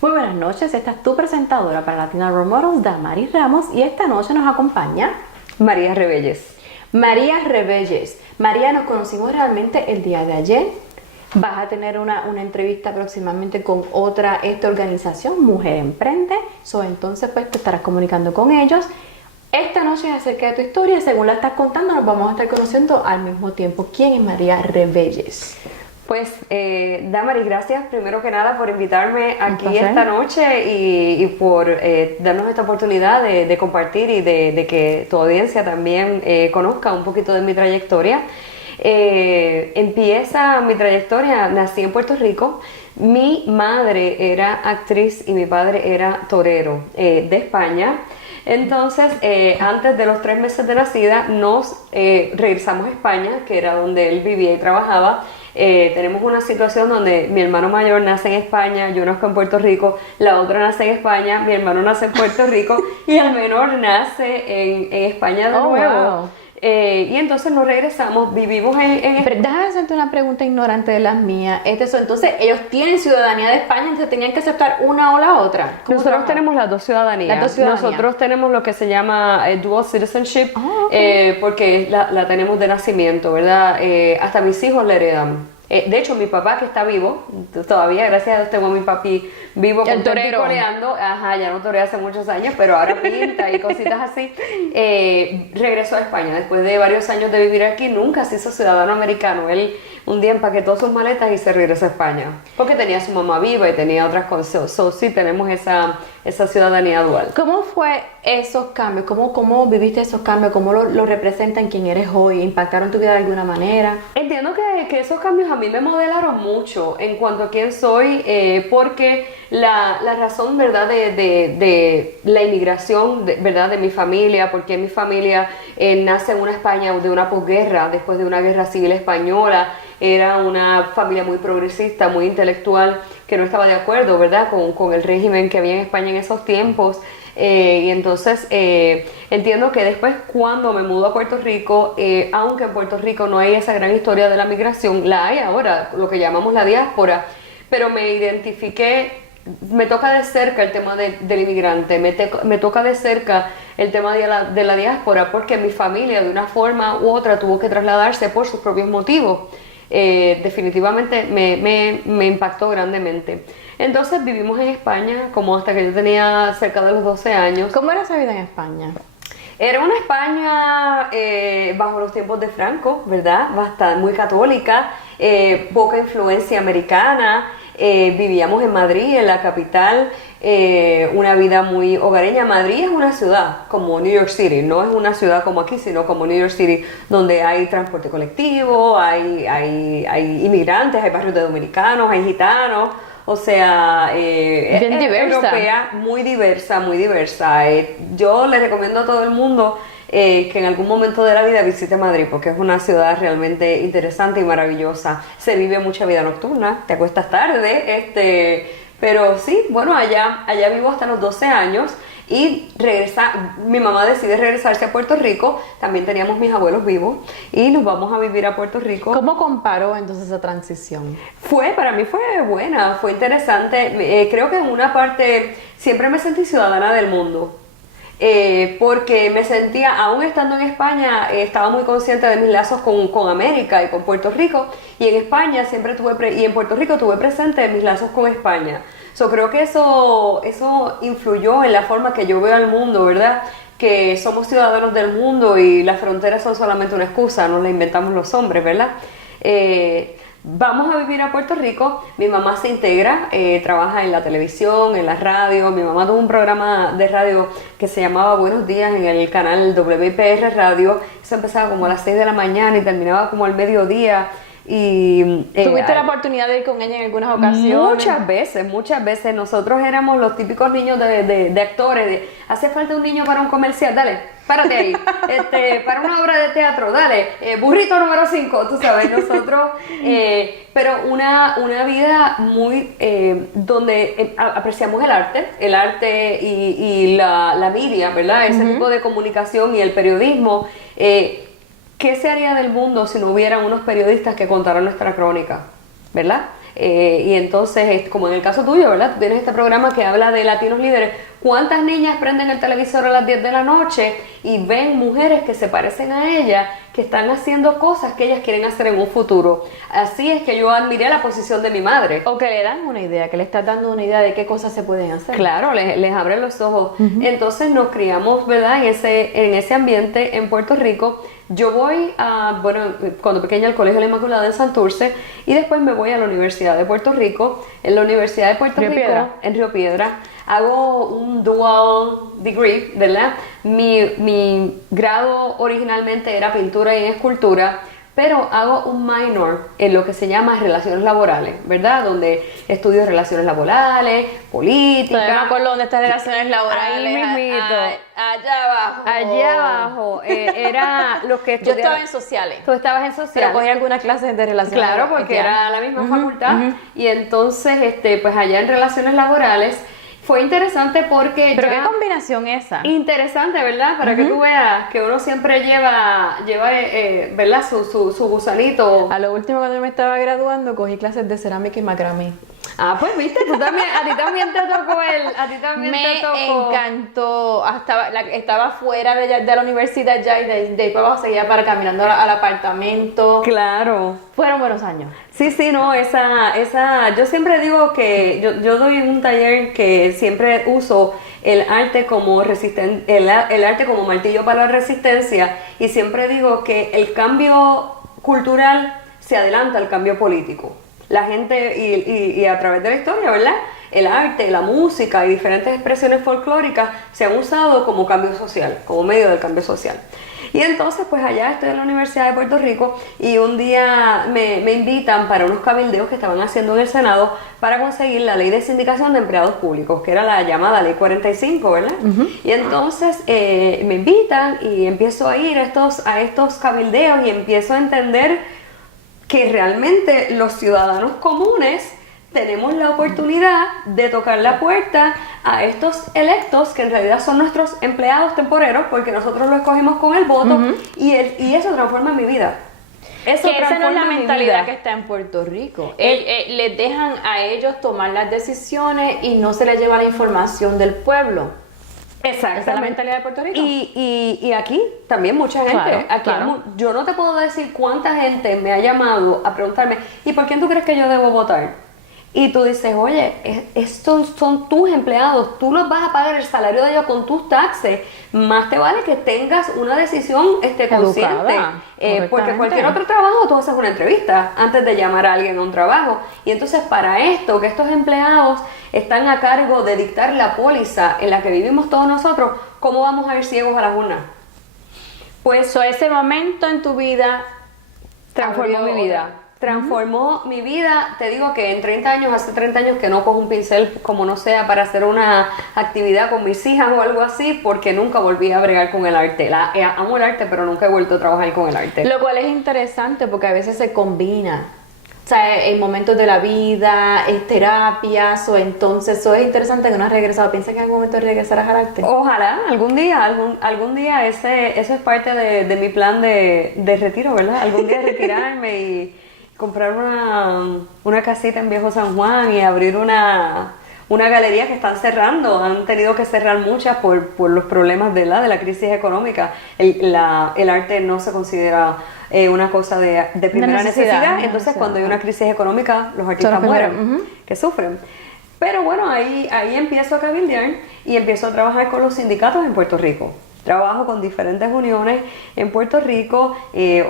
Muy buenas noches, esta es tu presentadora para Latina Role Models, Damaris Ramos, y esta noche nos acompaña María Rebelles. María Rebelles. María, nos conocimos realmente el día de ayer. Vas a tener una entrevista próximamente con otra organización, Mujer Emprende. Entonces pues te estarás comunicando con ellos. Esta noche es acerca de tu historia, según la estás contando, nos vamos a estar conociendo al mismo tiempo. ¿Quién es María Rebelles? Pues, Damaris, gracias primero que nada por invitarme aquí placer. esta noche y por darnos esta oportunidad de compartir y de que tu audiencia también conozca un poquito de mi trayectoria. Empieza mi trayectoria, nací en Puerto Rico. Mi madre era actriz y mi padre era torero de España. Entonces, antes de los 3 meses de nacida, nos regresamos a España, que era donde él vivía y trabajaba. Tenemos una situación donde mi hermano mayor nace en España, yo nazco en Puerto Rico, la otra nace en España, mi hermano nace en Puerto Rico y el menor nace en España de nuevo. Wow. Y entonces nos regresamos, vivimos en Pero déjame hacerte una pregunta ignorante de las mías. Entonces, ellos tienen ciudadanía de España, entonces tenían que aceptar una o la otra. ¿Cómo Nosotros trabaja? tenemos las dos ciudadanías. Las dos ciudadanías. Nosotros tenemos lo que se llama dual citizenship, porque la tenemos de nacimiento, ¿verdad? Hasta mis hijos la heredan. De hecho, mi papá, que está vivo, todavía, gracias a Dios, tengo a mi papi vivo, El contento y torero. coleando. Ajá, ya no torea hace muchos años, pero ahora pinta y cositas así. Regresó a España después de varios años de vivir aquí, nunca se hizo ciudadano americano. Él un día empaquetó sus maletas y se regresó a España, porque tenía a su mamá viva y tenía otras cosas. Sí tenemos esa ciudadanía dual. ¿Cómo fue esos cambios? ¿Cómo viviste esos cambios? ¿Cómo lo representan quién eres hoy? ¿Impactaron tu vida de alguna manera? Entiendo que esos cambios a mí me modelaron mucho en cuanto a quién soy, porque la razón, ¿verdad?, de la inmigración, ¿verdad?, de mi familia, porque mi familia nace en una España de una posguerra, después de una guerra civil española. Era una familia muy progresista, muy intelectual, que no estaba de acuerdo, ¿verdad?, con el régimen que había en España en esos tiempos. Y entonces entiendo que después, cuando me mudo a Puerto Rico, aunque en Puerto Rico no hay esa gran historia de la migración, la hay ahora, lo que llamamos la diáspora, pero me identifiqué, me toca de cerca el tema del inmigrante, me toca de cerca el tema de la diáspora, porque mi familia de una forma u otra tuvo que trasladarse por sus propios motivos. Definitivamente me impactó grandemente. Entonces vivimos en España como hasta que yo tenía cerca de los 12 años. ¿Cómo era esa vida en España? Era una España bajo los tiempos de Franco, ¿verdad? Bastante, muy católica, poca influencia americana. Vivíamos en Madrid, en la capital, una vida muy hogareña. Madrid es una ciudad como New York City, no es una ciudad como aquí, sino como New York City, donde hay transporte colectivo, hay inmigrantes, hay barrios de dominicanos, hay gitanos. O sea, Bien diversa. Europea, muy diversa, muy diversa. Yo le recomiendo a todo el mundo que en algún momento de la vida visite Madrid, porque es una ciudad realmente interesante y maravillosa. Se vive mucha vida nocturna, te acuestas tarde, pero sí, bueno, allá vivo hasta los 12 años. Y mi mamá decide regresarse a Puerto Rico, también teníamos mis abuelos vivos y nos vamos a vivir a Puerto Rico. ¿Cómo comparó entonces esa transición? Para mí fue buena, fue interesante. Creo que en una parte siempre me sentí ciudadana del mundo. Porque me sentía, aún estando en España, estaba muy consciente de mis lazos con América y con Puerto Rico, y en España siempre y en Puerto Rico tuve presente mis lazos con España. Creo que eso influyó en la forma que yo veo al mundo, ¿verdad? Que somos ciudadanos del mundo y las fronteras son solamente una excusa, nos la inventamos los hombres, ¿verdad? Vamos a vivir a Puerto Rico, mi mamá se integra, trabaja en la televisión, en la radio. Mi mamá tuvo un programa de radio que se llamaba Buenos Días en el canal WIPR Radio. Eso empezaba como a las 6 de la mañana y terminaba como al mediodía. ¿Tuviste la oportunidad de ir con ella en algunas ocasiones? Muchas veces. Nosotros éramos los típicos niños de actores. Hace falta un niño para un comercial, dale, párate ahí. Para una obra de teatro, dale, burrito número 5, tú sabes, nosotros. Pero una vida muy donde apreciamos el arte y la media, ¿verdad? Ese tipo de comunicación y el periodismo. ¿Qué se haría del mundo si no hubieran unos periodistas que contaran nuestra crónica? ¿Verdad? y entonces, como en el caso tuyo, ¿verdad? Tú tienes este programa que habla de latinos líderes. ¿Cuántas niñas prenden el televisor a las 10 de la noche y ven mujeres que se parecen a ellas, que están haciendo cosas que ellas quieren hacer en un futuro? Así es que yo admiré la posición de mi madre. O que le dan una idea, que le estás dando una idea de qué cosas se pueden hacer. Claro, les abre los ojos. Entonces nos criamos, ¿verdad? En ese ambiente en Puerto Rico. Yo voy cuando pequeña al Colegio de la Inmaculada en Santurce y después me voy a la Universidad de Puerto Rico. En la Universidad de Puerto Rico, en Río Piedra, hago un dual degree, ¿verdad? Mi grado originalmente era pintura y escultura, pero hago un minor en lo que se llama relaciones laborales, ¿verdad? Donde estudio relaciones laborales, política. No me acuerdo dónde están relaciones laborales. Ahí mismito. Allá abajo. Allá abajo. Era los que Yo estudiaron. estaba en sociales. Tú estabas en sociales. Pero cogí algunas clases de relaciones Claro, laborales. porque era la misma facultad. Y entonces, pues allá en relaciones laborales fue interesante porque Pero qué combinación esa. Interesante, ¿verdad? Para que tú veas que uno siempre lleva ¿verdad? Su gusanito. A lo último, cuando yo me estaba graduando, cogí clases de cerámica y macramé. Ah, pues viste, tú también, a ti también te tocó Me encantó. Estaba fuera de la universidad ya y de ahí para abajo seguía caminando al apartamento. Claro. Fueron buenos años. Sí, no, yo siempre digo que yo doy un taller que siempre uso el arte como el arte como martillo para la resistencia, y siempre digo que el cambio cultural se adelanta al cambio político. La gente, y a través de la historia, ¿verdad? El arte, la música y diferentes expresiones folclóricas se han usado como cambio social, como medio del cambio social. Y entonces, pues allá estoy en la Universidad de Puerto Rico y un día me invitan para unos cabildeos que estaban haciendo en el Senado para conseguir la ley de sindicación de empleados públicos, que era la llamada Ley 45, ¿verdad? Y entonces me invitan y empiezo a ir a estos cabildeos y empiezo a entender que realmente los ciudadanos comunes tenemos la oportunidad de tocar la puerta a estos electos que en realidad son nuestros empleados temporeros, porque nosotros los escogimos con el voto, y eso transforma mi vida. Esa no es la mentalidad que está en Puerto Rico. Les dejan a ellos tomar las decisiones y no se les lleva la información del pueblo. Exactamente. Esa es la mentalidad de Puerto Rico. Y aquí también mucha gente. Claro. Yo no te puedo decir cuánta gente me ha llamado a preguntarme, ¿y por quién tú crees que yo debo votar? Y tú dices, oye, estos son tus empleados, tú los vas a pagar el salario de ellos con tus taxes, más te vale que tengas una decisión consciente, porque cualquier otro trabajo tú haces una entrevista antes de llamar a alguien a un trabajo, y entonces para esto, que estos empleados están a cargo de dictar la póliza en la que vivimos todos nosotros, ¿cómo vamos a ir ciegos a las urnas? Pues ese momento en tu vida transformó mi vida. Transformó mi vida. Te digo que en 30 años, hace 30 años que no cojo un pincel, como no sea, para hacer una actividad con mis hijas o algo así, porque nunca volví a bregar con el arte. Amo el arte, pero nunca he vuelto a trabajar con el arte. Lo cual es interesante porque a veces se combina. O sea, en momentos de la vida, en terapias, entonces eso es interesante que no has regresado. ¿Piensas que en algún momento regresarás al arte? Ojalá, algún día eso es parte de mi plan de retiro, ¿verdad? Algún día retirarme y comprar una casita en Viejo San Juan y abrir una galería que están cerrando. Han tenido que cerrar muchas por los problemas de la crisis económica. El arte no se considera una cosa de primera necesidad. Entonces cuando hay una crisis económica, los artistas mueren, que sufren. Pero bueno, ahí empiezo a cabildear y empiezo a trabajar con los sindicatos en Puerto Rico. Trabajo con diferentes uniones en Puerto Rico,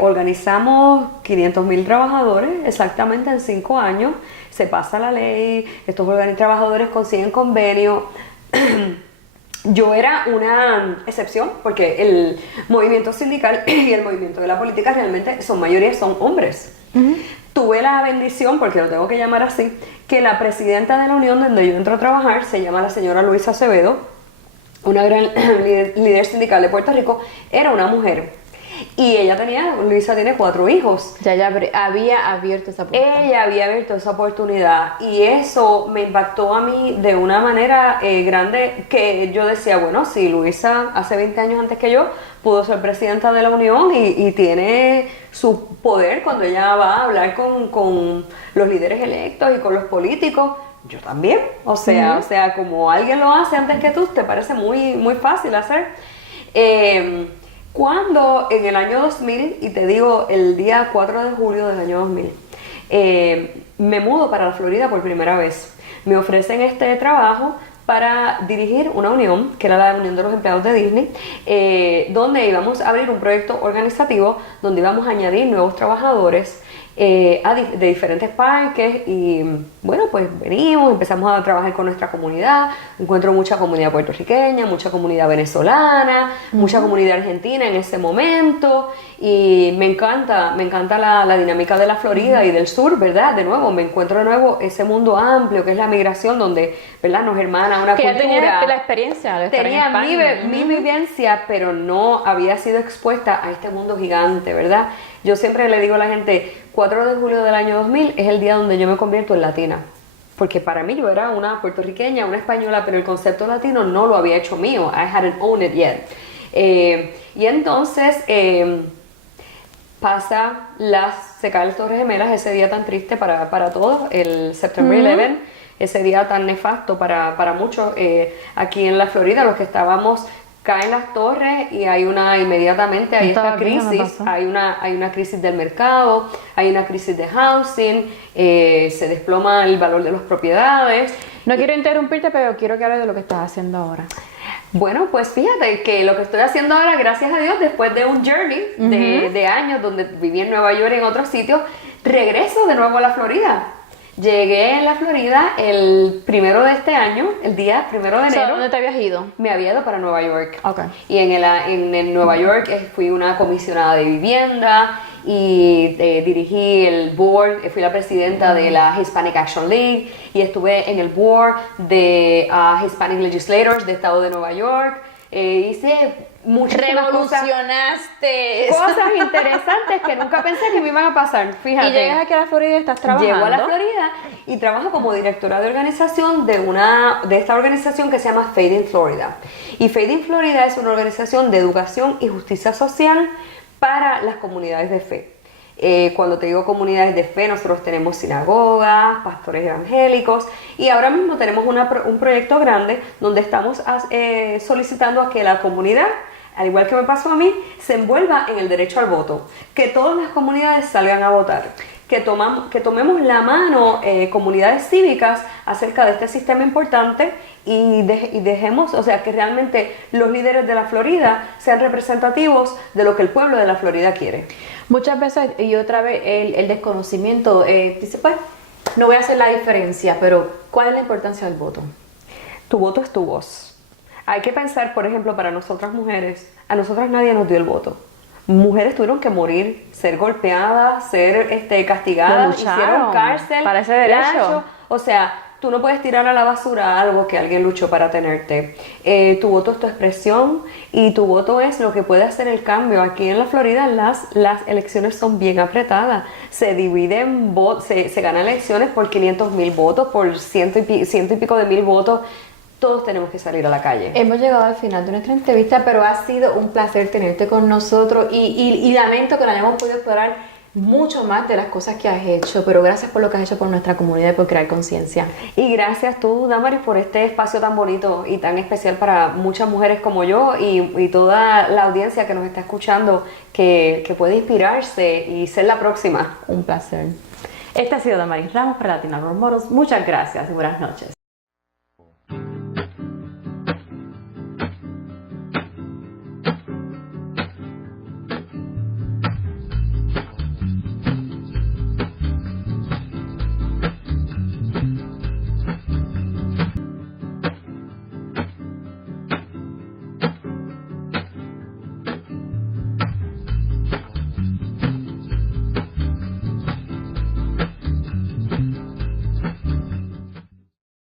organizamos 500,000 trabajadores exactamente en 5 años, se pasa la ley, estos trabajadores consiguen convenio. Yo era una excepción porque el movimiento sindical y el movimiento de la política realmente mayoría son hombres. Tuve la bendición, porque lo tengo que llamar así, que la presidenta de la unión donde yo entro a trabajar se llama la señora Luisa Acevedo, una gran líder sindical de Puerto Rico, era una mujer. Y Luisa tiene 4 hijos. Ya había abierto esa puerta. Ella había abierto esa oportunidad y eso me impactó a mí de una manera grande, que yo decía, bueno, si Luisa hace 20 años antes que yo pudo ser presidenta de la Unión y tiene su poder cuando ella va a hablar con los líderes electos y con los políticos, yo también. O sea, como alguien lo hace antes que tú, te parece muy, muy fácil hacer. Cuando en el año 2000, y te digo el día 4 de julio del año 2000, me mudo para la Florida por primera vez. Me ofrecen este trabajo para dirigir una unión, que era la Unión de los Empleados de Disney, donde íbamos a abrir un proyecto organizativo donde íbamos a añadir nuevos trabajadores de diferentes parques. Y bueno, pues venimos, empezamos a trabajar con nuestra comunidad. Encuentro mucha comunidad puertorriqueña, mucha comunidad venezolana, mucha comunidad argentina en ese momento, y me encanta la dinámica de la Florida y del sur, ¿verdad? De nuevo, me encuentro de nuevo ese mundo amplio que es la migración, donde, ¿verdad?, nos hermana una que cultura. ya tenía la experiencia de estar Tenía en España. mi vivencia, pero no había sido expuesta a este mundo gigante, ¿verdad? Yo siempre le digo a la gente, 4 de julio del año 2000 es el día donde yo me convierto en latina. Porque para mí yo era una puertorriqueña, una española, pero el concepto latino no lo había hecho mío. I hadn't owned it yet. Y entonces se caen las Torres Gemelas, ese día tan triste para todos, el September 11, ese día tan nefasto para muchos aquí en la Florida, los que estábamos. Caen las torres y inmediatamente hay esta crisis, hay una crisis del mercado, hay una crisis de housing, se desploma el valor de las propiedades. No quiero interrumpirte, pero quiero que hables de lo que estás haciendo ahora. Bueno, pues fíjate que lo que estoy haciendo ahora, gracias a Dios, después de un journey de años donde viví en Nueva York y en otros sitios, regreso de nuevo a la Florida. Llegué en la Florida el 1 de este año, el día 1 de enero. ¿Dónde te habías ido? Me había ido para Nueva York. Okay. Y en Nueva York fui una comisionada de vivienda y dirigí el board, fui la presidenta de la Hispanic Action League y estuve en el board de Hispanic Legislators del estado de Nueva York. Hice muchísimas cosas interesantes que nunca pensé que me iban a pasar, fíjate. Y llegas aquí a la Florida y estás trabajando. Llego a la Florida y trabajo como directora de organización de esta organización que se llama Faith in Florida. Y Faith in Florida es una organización de educación y justicia social para las comunidades de fe. Cuando te digo comunidades de fe, nosotros tenemos sinagogas, pastores evangélicos, y ahora mismo tenemos un proyecto grande donde estamos solicitando a que la comunidad, al igual que me pasó a mí, se envuelva en el derecho al voto, que todas las comunidades salgan a votar, que tomemos la mano comunidades cívicas acerca de este sistema importante y dejemos, o sea, que realmente los líderes de la Florida sean representativos de lo que el pueblo de la Florida quiere. Muchas veces, y otra vez, el desconocimiento, dice, pues, no voy a hacer la diferencia, pero ¿cuál es la importancia del voto? Tu voto es tu voz. Hay que pensar, por ejemplo, para nosotras mujeres, a nosotras nadie nos dio el voto. Mujeres tuvieron que morir, ser golpeadas, ser castigadas, hicieron cárcel para ese derecho. O sea, tú no puedes tirar a la basura algo que alguien luchó para tenerte. Tu voto es tu expresión y tu voto es lo que puede hacer el cambio. Aquí en la Florida las elecciones son bien apretadas. Se dividen votos, se ganan elecciones por 500,000 votos, por ciento y pico de mil votos. Todos tenemos que salir a la calle. Hemos llegado al final de nuestra entrevista, pero ha sido un placer tenerte con nosotros y lamento que no hayamos podido explorar mucho más de las cosas que has hecho, pero gracias por lo que has hecho por nuestra comunidad y por crear conciencia. Y gracias tú, Damaris, por este espacio tan bonito y tan especial para muchas mujeres como yo y toda la audiencia que nos está escuchando, que puede inspirarse y ser la próxima. Un placer. Esta ha sido Damaris Ramos para Latina Role Models. Muchas gracias y buenas noches.